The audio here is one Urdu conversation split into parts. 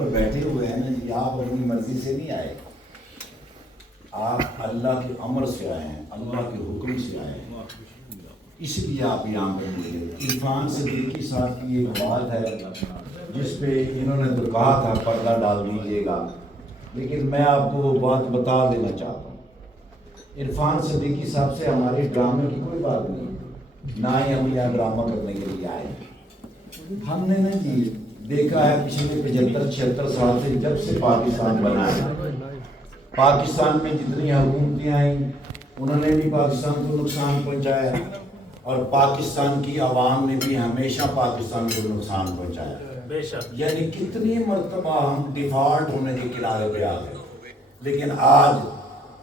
پر بیٹھے ہوئے ہیں نا جی، آپ اپنی مرضی سے نہیں آئے، آپ اللہ کے امر سے آئے ہیں، اللہ کے حکم سے آئے ہیں، اس لیے آپ یہاں پر ملے۔ عرفان صدیقی صاحب کی ایک بات ہے جس پہ انہوں نے تو کہا تھا پردہ ڈال دیجیے گا، لیکن میں آپ کو وہ بات بتا دینا چاہتا ہوں۔ عرفان صدیقی صاحب سے ہمارے ڈرامے کی کوئی بات نہیں، نہ ہی ہم یہاں ڈرامہ کرنے کے لیے آئے ہیں۔ ہم نے نا جی دیکھا ہے پچھلے 75-76 سال سے جب سے پاکستان بنا ہے، پاکستان میں جتنی حکومتیں آئیں انہوں نے بھی پاکستان کو نقصان پہنچایا، اور پاکستان کی عوام نے بھی ہمیشہ پاکستان کو نقصان پہنچایا۔ یعنی کتنی مرتبہ ہم ڈیفالٹ ہونے کے کنارے پہ آ گئے، لیکن آج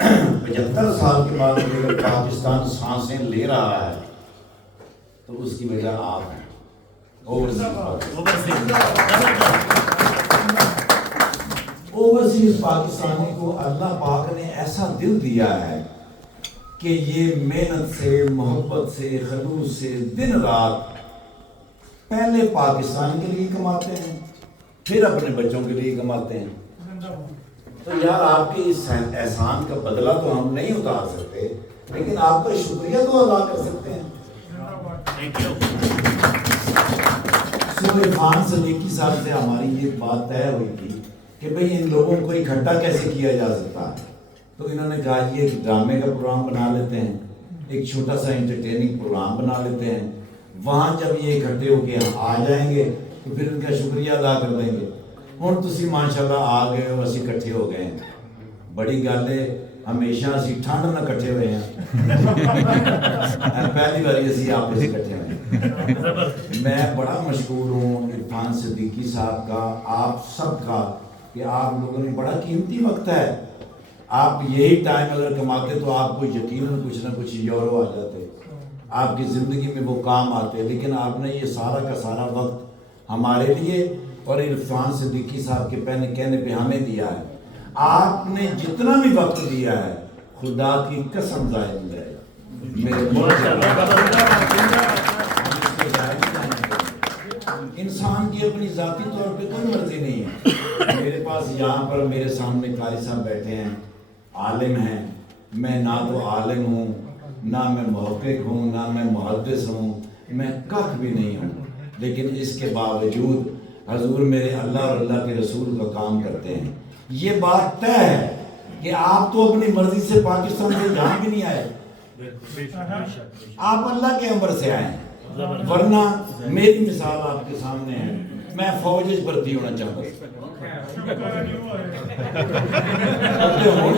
75 سال کے بعد اگر پاکستان سانسیں لے رہا ہے تو اس کی وجہ آپ ہیں، اوورسیز پاکستانی کو اللہ پاک نے ایسا دل دیا ہے کہ یہ محنت سے، محبت سے، خلوص سے دن رات پہلے پاکستان کے لیے کماتے ہیں، پھر اپنے بچوں کے لیے کماتے ہیں۔ تو یار آپ کے اس احسان کا بدلہ تو ہم نہیں اتار سکتے، لیکن آپ کا شکریہ تو ادا کر سکتے ہیں۔ عرفان صدیقی صاحب سے ہماری یہ بات طے ہوئی تھی کہ بھئی ان لوگوں کو اکٹھا کیسے کیا جا سکتا ہے، تو انہوں نے کہا یہ ایک ڈرامے کا پروگرام بنا لیتے ہیں، ایک چھوٹا سا انٹرٹیننگ پروگرام بنا لیتے ہیں، وہاں جب یہ اکٹھے ہو کے آ جائیں گے تو پھر ان کا شکریہ ادا کر دیں گے۔ ہوں تسی ماشاءاللہ آ گئے ہو، اسی اکٹھے ہو گئے ہیں، بڑی گل ہے، ہمیشہ اسی ٹھنڈ نہ اکٹھے ہوئے ہیں، پہلی باری اسی آپ سے اکٹھے ہوئے ہیں۔ میں بڑا مشکور ہوں عرفان صدیقی صاحب کا، آپ سب کا، کہ آپ لوگوں نے بڑا قیمتی وقت ہے، آپ یہی ٹائم اگر کماتے تو آپ کو یقیناً کچھ نہ کچھ یورو آ جاتے، آپ کی زندگی میں وہ کام آتے، لیکن آپ نے یہ سارا کا سارا وقت ہمارے لیے اور عرفان صدیقی صاحب کے کہنے پہ ہمیں دیا ہے۔ آپ نے جتنا بھی وقت دیا ہے خدا کی قسم ضائع نہیں جائے گا۔ انسان کی اپنی ذاتی طور پہ کوئی مرضی نہیں ہے۔ میرے پاس یہاں پر میرے سامنے قاری صاحب بیٹھے ہیں، عالم ہیں، میں نہ تو عالم ہوں، نہ میں محقق ہوں، نہ میں محدث ہوں، میں کخ بھی نہیں ہوں، لیکن اس کے باوجود حضور میرے اللہ اور اللہ کے رسول کا کام کرتے ہیں۔ یہ بات طے ہے کہ آپ تو اپنی مرضی سے پاکستان سے جہاں بھی نہیں آئے، آپ اللہ کے امر سے آئے ہیں، ورنہ میری مثال آپ کے سامنے ہے، میں فوج میں بھرتی ہونا چاہتا ہوں،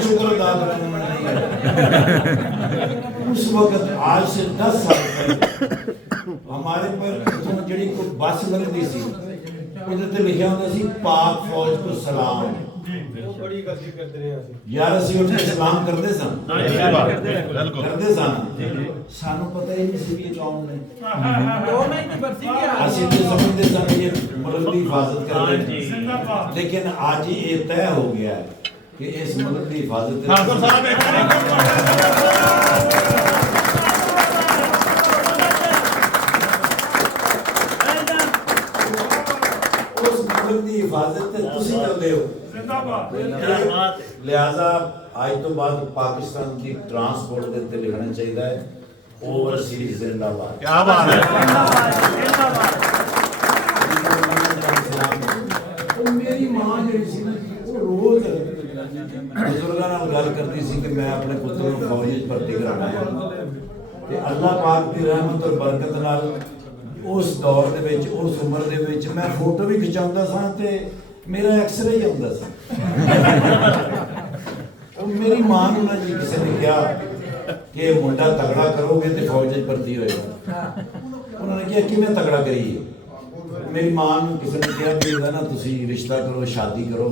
شکر ادا کرنا، اس وقت آج سے 10 سال پہلے ہمارے پر جڑی کوئی بس لگتی سی ادھر لکھا ہوتا سی پاک فوج کو سلام، یار اسی اٹھ کے سلام کرتے سن، کرتے سن، سانو پتہ ہی نہیں سی کہ کون نے، اسی تو سمجھتے سن یہ ملک کی حفاظت کر رہے ہیں، لیکن آج یہ طے ہو گیا ہے کہ اس ملک کی حفاظت دی حفاظت تسی کر دے ہو، لہذا آج تو بعد پاکستان کی ٹرانسپورٹ دیتے لکھنا چاہیے ہے اوورسیز زندہ باد۔ کیا بات ہے۔ میری ماں جو سی نا وہ روز بزرگاں نال گل کرتی سی کہ میں اپنے پتر کو فوج وچ بھرتی کرانا ہے، کہ اللہ پاک دی رحمت اور برکت نال اس دور دے وچ، اس عمر دے وچ میں فوٹو بھی کھچاوندا سا تے میرا ایکس رے ہی آندا سی۔ میری ماں نوں جی کسی نے کہا کہ منڈا تگڑا کرو گے تے فوج وچ بھرتی ہوئے گا، انہوں نے کہا کہ میں تگڑا کریے، میری ماں نوں کسی نے کہا کہ نا تسی رشتہ کرو، شادی کرو،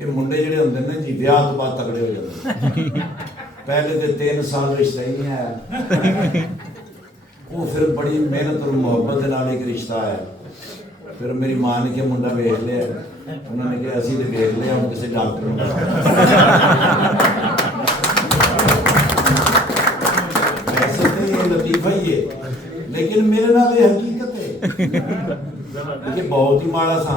یہ منڈے جڑے ہوندے نے جی بیاہ تو بعد تگڑے ہو جاندے، پہلے تے 3 سال رشتہ ہی نہیں آیا، وہ پھر بڑی محنت اور محبت نال ایک رشتہ ہے، پھر میری ماں نے کہا منڈا ویکھ لیا، انہوں نے کہا اسی نے ویکھ لیا، ہم کسی ڈاکٹر نوں ویسے تو یہ لطیفہ ہی ہے، لیکن میرے نال یہ حقیقت ہے کہ بہت ہی ماڑا سا،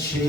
6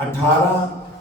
18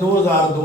2002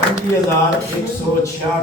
25,166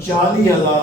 40,000